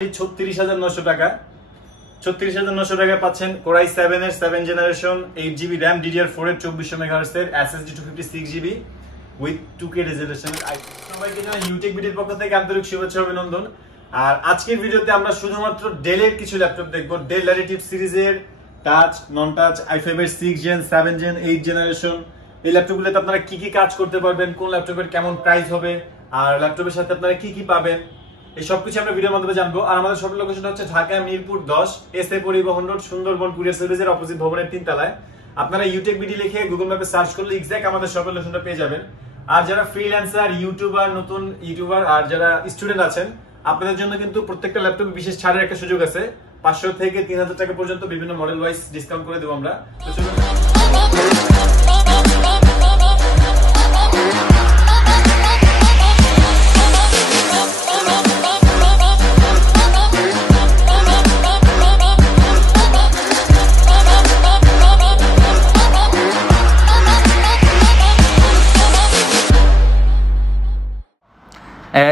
36,900 টাকা 36,900 টাকায় পাচ্ছেন কোরাই 7 এর 7 জেনারেশন 8GB RAM DDR4 এর 2400 MHz এর SSD 256GB with 2K resolution. সবাইকে জানাই Youtechbd এর পক্ষ থেকে আন্তরিক শুভেচ্ছা অভিনন্দন। আর আজকের ভিডিওতে আমরা শুধুমাত্র ডেল এর কিছু ল্যাপটপ দেখব। ডেল ল্যাটিটিউড সিরিজের টাচ, নন টাচ, i5 এর 6 জেন, 7 জেন, 8 জেনারেশন এই ল্যাপটপগুলোতে আপনারা কি কি কাজ করতে পারবেন, কোন ল্যাপটপের কেমন প্রাইস হবে, আর ল্যাপটপের সাথে আপনারা কি কি পাবেন, এই সবকিছু আমরা ভিডিওর মাধ্যমে জানবো। আর আমাদের শপের লোকেশনটা হচ্ছে ঢাকা মিরপুর 10 এসএ পরিবহন রোড, সুন্দরবন কুরিয়ার সার্ভিসের অপোজিট ভবনের 3 তলায়। আপনারা Youtechbd লিখে গুগল ম্যাপে সার্চ করলে এক্সাক্ট আমাদের শপের লোকেশনটা পেয়ে যাবেন। আর যারা ফ্রিল্যান্সার, ইউটিউবার, নতুন ইউটিউবার আর যারা স্টুডেন্ট আছেন, আপনাদের জন্য কিন্তু প্রত্যেকটা ল্যাপটপে বিশেষ ছাড়ের একটা সুযোগ আছে। 500 থেকে 3000 টাকা পর্যন্ত বিভিন্ন মডেল ওয়াইজ ডিসকাউন্ট করে দেব আমরা। তো চলুন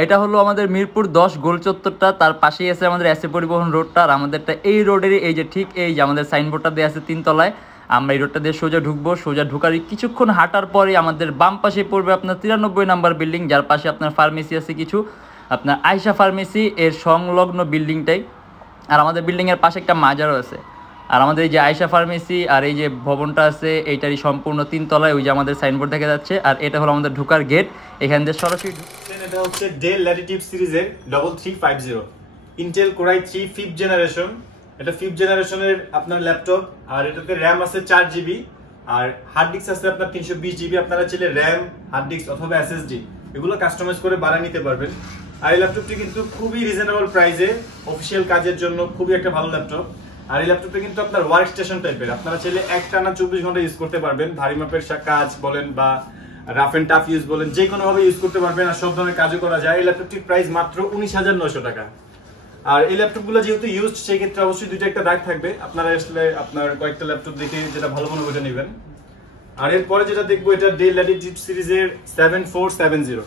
এটা হলো আমাদের মিরপুর 10 গোল চত্বরটা, তার পাশেই আছে আমাদের এসএ পরিবহন রোডটা। আর আমাদেরটা এই রোডেরই এই যে ঠিক এই যে আমাদের সাইনবোর্ডটা দেওয়া আছে 3 তলায়। আমরা এই রোডটা দিয়ে সোজা ঢুকবো। সোজা ঢুকার কিছুক্ষণ হাঁটার পরে আমাদের বাম পাশে পড়বে আপনার 93 নাম্বার বিল্ডিং, যার পাশে আপনার ফার্মেসি আছে কিছু, আপনার আয়শা ফার্মেসি এর সংলগ্ন বিল্ডিংটাই। আর আমাদের বিল্ডিংয়ের পাশে একটা মাজারও আছে। আর আমাদের এই যে আয়শা ফার্মেসি আর এই যে ভবনটা আছে এইটারই সম্পূর্ণ 3 তলায় ওই যে আমাদের সাইনবোর্ড দেখা যাচ্ছে। আর এটা হলো আমাদের ঢোকার গেট, এখান থেকে সরাসরি এটা হচ্ছে ডেল ল্যাটিটিউড সিরিজের 3350 ইন্টেল কোরাই 3 5th জেনারেশন। এটা 5th জেনারেশনের আপনার ল্যাপটপ। আর এটাতে র্যাম আছে 4GB আর হার্ড ডিস্ক আছে আপনার 320GB। আপনারা চাইলে র্যাম, হার্ড ডিস্ক অথবা এসএসডি এগুলো কাস্টমাইজ করে বাড়িয়ে নিতে পারবেন। আর এই ল্যাপটপটি কিন্তু খুবই রিজনেবল প্রাইসে অফিসিয়াল কাজের জন্য খুবই একটা ভালো ল্যাপটপ। আর এই ল্যাপটপটা কিন্তু আপনার ওয়ার্ক স্টেশন টাইপের, আপনারা চাইলে একটানা 24 ঘন্টা ইউজ করতে পারবেন। ভারী মাপের কাজ বলেন বা রাফ এন্ড টাফ ইউজ বলেন, যে কোনো ভাবে ইউজ করতে পারবেন আর সব ধরনের কাজও করা যায়। এই ল্যাপটপটির প্রাইস মাত্র 19,900 টাকা। আর এই ল্যাপটপগুলো যেহেতু ইউজড, সেই ক্ষেত্রে অবশ্যই দুইটা একটা দাগ থাকবে। আপনারা আসলে আপনার কয়েকটা ল্যাপটপ দেখে যেটা ভালো মনে করে নেবেন। আর এরপরে যেটা দেখবো, এটা ডেল ল্যাটিটিউড সিরিজের 7470।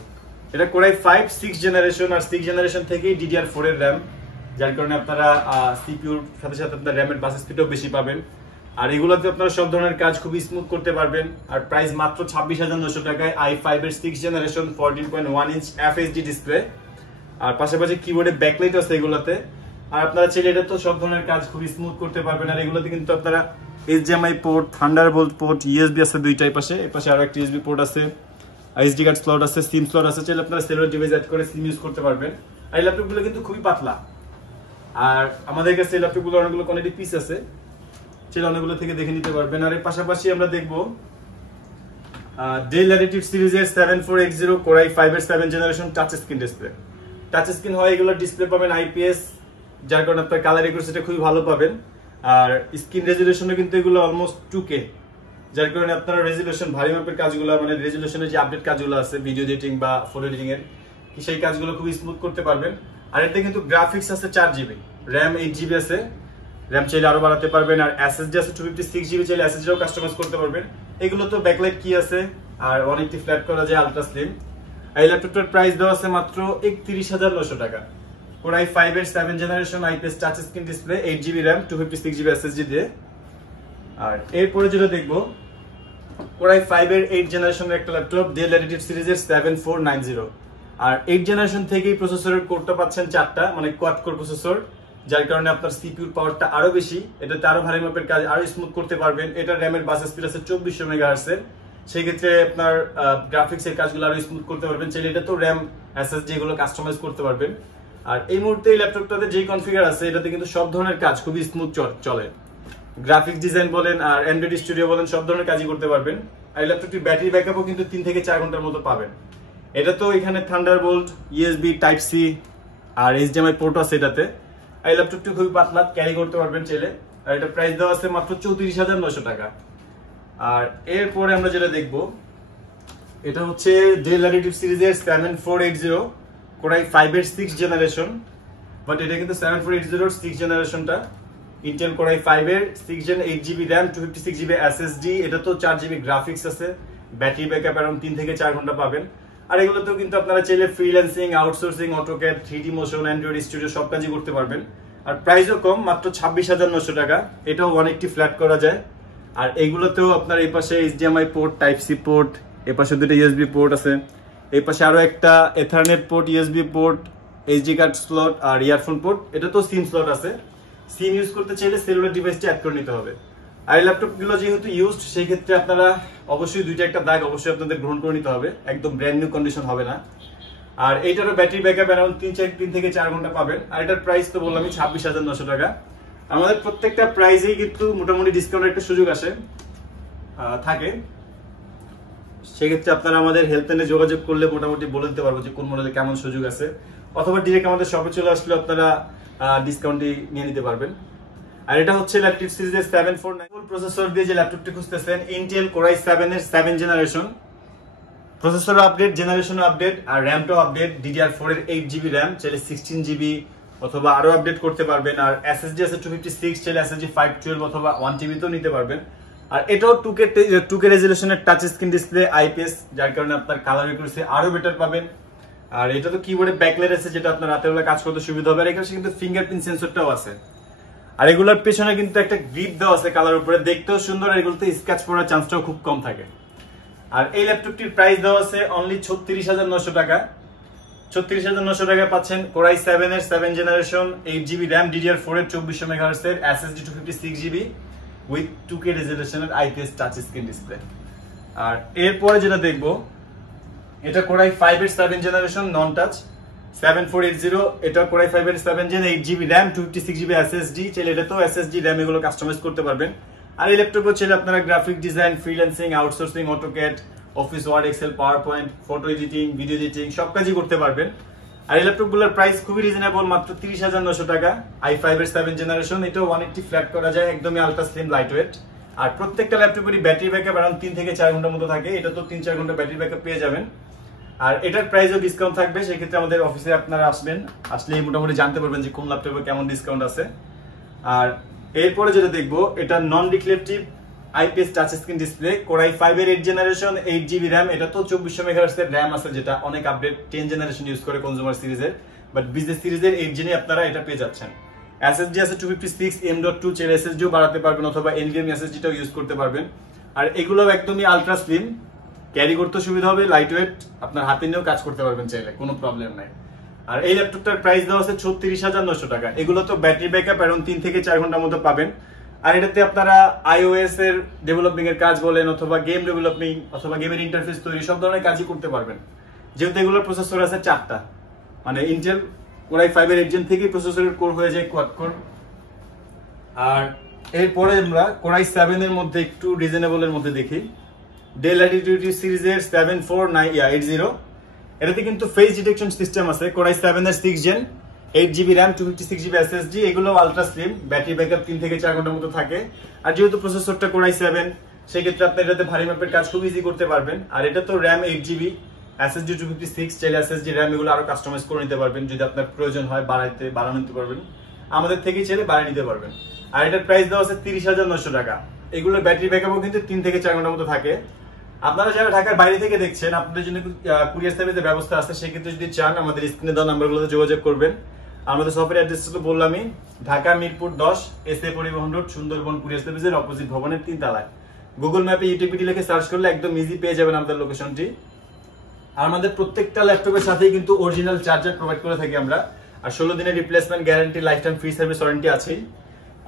এটা কোরাই 5 6 জেনারেশন আর 6 জেনারেশন থেকেই DDR4 এর র্যাম, যার কারণে আপনারা সিপিইউর সাথে সাথে আপনার র্যামের বাস স্পিডও বেশি পাবেন। আর এগুলোতে আপনারা সব ধরনের কাজ খুবই স্মুথ করতে পারবেন। আর প্রাইস মাত্র 26,900 টাকায় i5 এর 6 জেনারেশন 14.1 ইঞ্চ FHD ডিসপ্লে। আর পাশাপাশি কিবোর্ডে ব্যাকলাইট আছে এগুলোতে। আর আপনারা চাইলে এটা তো সব ধরনের কাজ খুবই স্মুথ করতে পারবেন। আর এগুলোতে কিন্তু আপনারা HDMI port, Thunderbolt port, USB আছে দুইটাই পাশে। এই পাশে আরো একটা USB পোর্ট আছে, SD কার্ড স্লট আছে, সিম স্লট আছে। চাইলে আপনারা সেলুলার ডিভাইস অ্যাড করে সিম ইউজ করতে পারবেন। আর এই ল্যাপটপগুলো কিন্তু খুবই পাতলা। আর আমাদের কাছে এই ল্যাপটপগুলো অনেকগুলো কোয়ালিটি পিস আছে, চাইলে অনেকগুলো থেকে দেখে নিতে পারবেন। আর এর পাশাপাশি আমরা দেখবো ডেল ল্যাটিটিউড সিরিজের 7480 কোরাই 5 এর 7 generation touch screen display. Touch screen হয় এগুলো ডিসপ্লে পাবেন IPS, যার কারণে আপনার কালার একুরেসিটা খুবই ভালো পাবেন। আর স্ক্রিন রেজোলিউশনে কিন্তু এগুলো অলমোস্ট 2K, যার কারণে আপনারা রেজোলিউশন ভারী মাপের কাজগুলো মানে রেজোলিউশনের যে আপডেট কাজগুলো আছে ভিডিও এডিটিং বা ফটো এডিটিং এর, সেই কাজগুলো খুবই স্মুথ করতে পারবেন। আর এতে কিন্তু গ্রাফিক্স আছে 4GB, র্যাম 8GB আছে, র্যাম চাইলে আরো বাড়াতে পারবেন। আর SSD আছে 256GB, চাইলে SSDও কাস্টমাইজ করতে পারবেন। এগুলো তো ব্যাকলাইট কি আছে আর অনেকটি ফ্ল্যাট করা যায়, আলট্রা স্লিম। এই ল্যাপটপটার প্রাইস দেওয়া আছে মাত্র 31,900 টাকা। কোরাই 5 এর 7 generation IPS touch screen display, 8GB RAM, 256GB SSD দিয়ে। আর এরপরে যেটা দেখবো, কোরাই 5 এর 8 জেনারেশনের একটা ল্যাপটপ ডেল ল্যাটিটিউড সিরিজের 7490। আর 8 জেনারেশন থেকেই প্রসেসরের কোরটা পাচ্ছেন 4টা, মানে কোয়াড কোর প্রসেসর, যার কারণে আপনার সিপিইউর পাওয়ারটা আরো বেশি। এটাতে আরো ভারী মাপের কাজ আরো স্মুথ করতে পারবেন। এটা র্যামের বাস স্পিড আছে 2400 MHz এর, সেই ক্ষেত্রে আপনার গ্রাফিক্স এর কাজগুলো আরো স্মুথ করতে পারবেন। চাইলে এটা তো র্যাম, SSD এগুলো কাস্টমাইজ করতে পারবেন। আর এই মুহূর্তে এই ল্যাপটপটাতে যেই কনফিগার আছে, এটাতে কিন্তু সব ধরনের কাজ খুবই স্মুথ চলে। গ্রাফিক্স ডিজাইন বলেন আর অ্যান্ড্রয়েড স্টুডিও বলেন, সব ধরনের কাজই করতে পারবেন। আর এই ল্যাপটপটির ব্যাটারি ব্যাকআপও কিন্তু 3 থেকে 4 ঘন্টার মতো পাবেন। এটা তো এখানে থান্ডারবোল্ট, USB টাইপ সি আর HDMI পোর্ট আছে এটাতে। এই ল্যাপটপটি খুবই পাতলা, ক্যারি করতে পারবেন চাইলে। আর এটা প্রাইস দেওয়া আছে মাত্র 34,900 টাকা। আর এরপরে আমরা যেটা দেখবো, এটা হচ্ছে ডেল ল্যাটিটিউড সিরিজের 7480 কোরাই 5 এর 6 জেনারেশন। বাট এটা কিন্তু 7480 এর 6 জেনারেশনটা ইন্টেল কোরাই 5 এর 6 gen, 8GB RAM, 256GB SSD। এটা তো 4GB গ্রাফিক্স আছে, ব্যাটারি ব্যাকআপ अराउंड 3 থেকে 4 ঘন্টা পাবেন। আর এগুলোতেও কিন্তু আপনারা চাইলে freelancing, outsourcing, AutoCAD, 3D motion, Android studio সব কাজই করতে পারবেন। আর প্রাইসও কম, মাত্র 26,900 টাকা। এটাও 180 ফ্ল্যাট করা যায়। আর এইগুলোতেও আপনার এই পাশে HDMI port, type C port, এই পাশে দুটো USB পোর্ট আছে, এই পাশে আরো একটা ethernet port, USB port, SD card slot আর ইয়ারফোন পোর্ট। এটা তো সিম স্লট আছে। সিম ইউজ করতে চাইলে সেলুলার ডিভাইসটি অ্যাড করে নিতে হবে। আর এই ল্যাপটপগুলো যেহেতু ইউজড, সেই ক্ষেত্রে আপনারা অবশ্যই দুইটা একটা দাগ অবশ্যই আপনাদের গ্রহণ করে নিতে হবে, একদম ব্র্যান্ড নিউ কন্ডিশন হবে না। আর এইটারও ব্যাটারি ব্যাকআপ অ্যারাউন্ড 3 থেকে 4 ঘন্টা পাবেন। আর এটার প্রাইস তো বললামই 26,900 টাকা। আমাদের প্রত্যেকটা প্রাইসেই কিন্তু মোটামুটি ডিসকাউন্টের একটা সুযোগ থাকে। সেক্ষেত্রে আপনারা আমাদের হেল্পলাইনে যোগাযোগ করলে মোটামুটি বলে দিতে পারবো যে কোন মডেলে কেমন সুযোগ আছে, অথবা ডিরেক্ট আমাদের শপে চলে আসলে আপনারা ডিসকাউন্টটি নিয়ে নিতে পারবেন। আর এটা হচ্ছে ল্যাপটপ সিরিজের 749 প্রসেসর দিয়ে যে ল্যাপটপটি খুঁজতেছেন, ইন্টেল Core i7 এর 7 generation processor update, generation update, আর র্যামটাও আপডেট। DDR4 এর 8GB র্যাম, চাইলে 16GB অথবা আরো আপডেট করতে পারবেন। আর SSD আছে 256, চাইলে SSD 512 অথবা 1TB তেও নিতে পারবেন। আর এটাও 2K রেজোলিউশনের টাচ স্ক্রিন ডিসপ্লে, IPS, যার কারণে আপনার কালার অ্যাকুরেসি আরো বেটার পাবেন। আর এটা তো কিবোর্ডে ব্যাকলাইট আছে, যেটা আপনার রাতের বেলা কাজ করতে সুবিধা হবে। আর এখানে কিন্তু ফিঙ্গারপ্রিন্ট সেন্সরটাও আছে। আর এগুলোর পেছনে কিন্তু একটা গ্রিপ দেওয়া আছে কালার উপরে, দেখতেও সুন্দর। আর এগুলোতে স্ক্র্যাচ পড়ার চান্সটাও খুব কম থাকে। আর এই ল্যাপটপটির প্রাইস দেওয়া আছে অনলি 36,900 টাকা। 36,900 টাকায় পাচ্ছেন Core i7 এর 7 জেনারেশন, 8GB র্যাম, DDR4 এর 2400 MHz এর SSD 256GB উইথ 2K রেজোলিউশনের IPS টাচ স্ক্রিন ডিসপ্লে। আর এরপরে যেটা দেখবো, এটা Core i5 এর 7 জেনারেশন নন টাচ 7480। এটা Core i5 এর 7 gen, 8GB RAM, 256GB SSD, চাইলে এটা তো SSD র্যাম এগুলো কাস্টমাইজ করতে পারবেন। আর এই ল্যাপটপে চাইলে আপনারা graphic design, freelancing, outsourcing, AutoCAD, Office Word, Excel, PowerPoint, photo editing, video editing সব কাজই করতে পারবেন। আর এই ল্যাপটপগুলোর প্রাইস খুবই রিজনেবল, মাত্র 30,900 টাকা। i5 এর 7 জেনারেশন, এটাও 180 ফ্ল্যাট করা যায়, একদমই আলট্রা স্লিম, লাইট ওয়েট। আর প্রত্যেকটা ল্যাপটপেরই ব্যাটারি ব্যাকআপ অ্যারাউন্ড 3 থেকে 4 ঘন্টার মতো থাকে। এটা তো 3-4 ঘন্টা ব্যাটারি ব্যাকআপ পেয়ে যাবেন। আর এটার প্রাইসও ডিসকাউন্ট থাকবে। সেক্ষেত্রে আমাদের অফিসে আপনারা আসলেই মোটামুটি জানতে পারবেন যে কোন ল্যাপটপে কেমন ডিসকাউন্ট আছে। আর এরপরে যেটা দেখবো, এটা non reflective IPS touch screen display, Core i5 এর 8 জেনারেশন, 8GB র্যাম। এটা তো 2400 MHz এর র্যাম আছে, যেটা অনেক আপডেট 10 জেনারেশন ইউজ করে কনজিউমার সিরিজের, বাট বিজনেস সিরিজের 8 জেনে আপনারা এটা পেয়ে যাচ্ছেন। SSD আছে 256, M.2, চাইলে SSDও বাড়াতে পারবেন অথবা NVMe SSDটাও ইউজ করতে পারবেন। আর এগুলো একদমই আলট্রা স্লিম, ক্যারি করতে সুবিধা হবে, লাইট ওয়েট, আপনার হাতে নিয়েও কাজ করতে পারবেন চাইলে, কোনো প্রবলেম নাই। আর এই ল্যাপটপটার প্রাইস দেওয়া আছে 36,900 টাকা। এগুলো তো ব্যাটারি ব্যাকআপ অ্যারাউন্ড 3 থেকে 4 ঘন্টার মতো পাবেন। আর এটাতে আপনারা iOS এর ডেভেলপিং এর কাজ বলেন, অথবা গেম ডেভেলপিং, অথবা গেমের ইন্টারফেস তৈরি, সব ধরনের কাজই করতে পারবেন। যেহেতু এগুলোর প্রসেসর আছে 4টা, মানে ইন্টেল Core i5 এর 8 জেন থেকেই প্রসেসরের কোর হয়ে যায় কোয়াড কোর। আর এরপরে আমরা Core i7 এর মধ্যে একটু রিজনেবল এর মধ্যে দেখি, Dell Latitude সিরিজের 7480। এটাতে কিন্তু ফেস ডিটেকশন সিস্টেম আছে। Core i7 এর 6 gen, 8GB RAM, 256GB SSD, এগুলো আলট্রা স্লিম, ব্যাটারি ব্যাকআপ 3 থেকে 4 ঘন্টার মতো থাকে। আর যেহেতু প্রসেসরটা Core i7, সেক্ষেত্রে আপনি এটাতে ভারী মাপের কাজ খুব ইজি করতে পারবেন। আর এটা তো র্যাম 8GB, SSD 256, চাইলে SSD র্যাম এগুলো আরো কাস্টমাইজ করে নিতে পারবেন, যদি আপনার প্রয়োজন হয় বাড়ানো নিতে পারবেন, আমাদের থেকেই চাইলে বাড়িয়ে নিতে পারবেন। আর এটার প্রাইস দেওয়া আছে 30,900 টাকা। এগুলোর ব্যাটারি ব্যাকআপও কিন্তু 3 থেকে 4 ঘন্টার মতো থাকে। আপনারা যারা ঢাকার বাইরে থেকে দেখছেন, আপনাদের জন্য কুরিয়ার সার্ভিসের ব্যবস্থা আছে। সেক্ষেত্রে যদি চান, আমাদের স্ক্রিনে দেওয়া নাম্বারগুলোতে যোগাযোগ করবেন। আমাদের শপের অ্যাড্রেস তো বললামই, ঢাকা মিরপুর 10, SA পরিবহন রোড, সুন্দরবন কুরিয়ার সার্ভিসের অপোজিট ভবনের 3 তলায়। গুগল ম্যাপে Youtechbd লিখে সার্চ করলে একদম ইজি পেয়ে যাবেন আমাদের লোকেশনটি। আর আমাদের প্রত্যেকটা ল্যাপটপের সাথেই কিন্তু অরিজিনাল চার্জার প্রোভাইড করে থাকি আমরা। আর 16 দিনের replacement guarantee, life time free service warranty আছেই।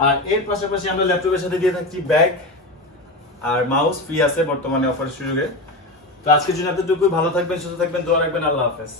আর এর পাশাপাশি আমরা ল্যাপটপের সাথে দিয়ে থাকছি ব্যাগ আর মাউস, ফ্রি আছে বর্তমানে অফারের সুযোগে। তো আজকের জন্য এতটুকুই। ভালো থাকবেন, সুস্থ থাকবেন, দোয়া রাখবেন। আল্লাহ হাফেজ।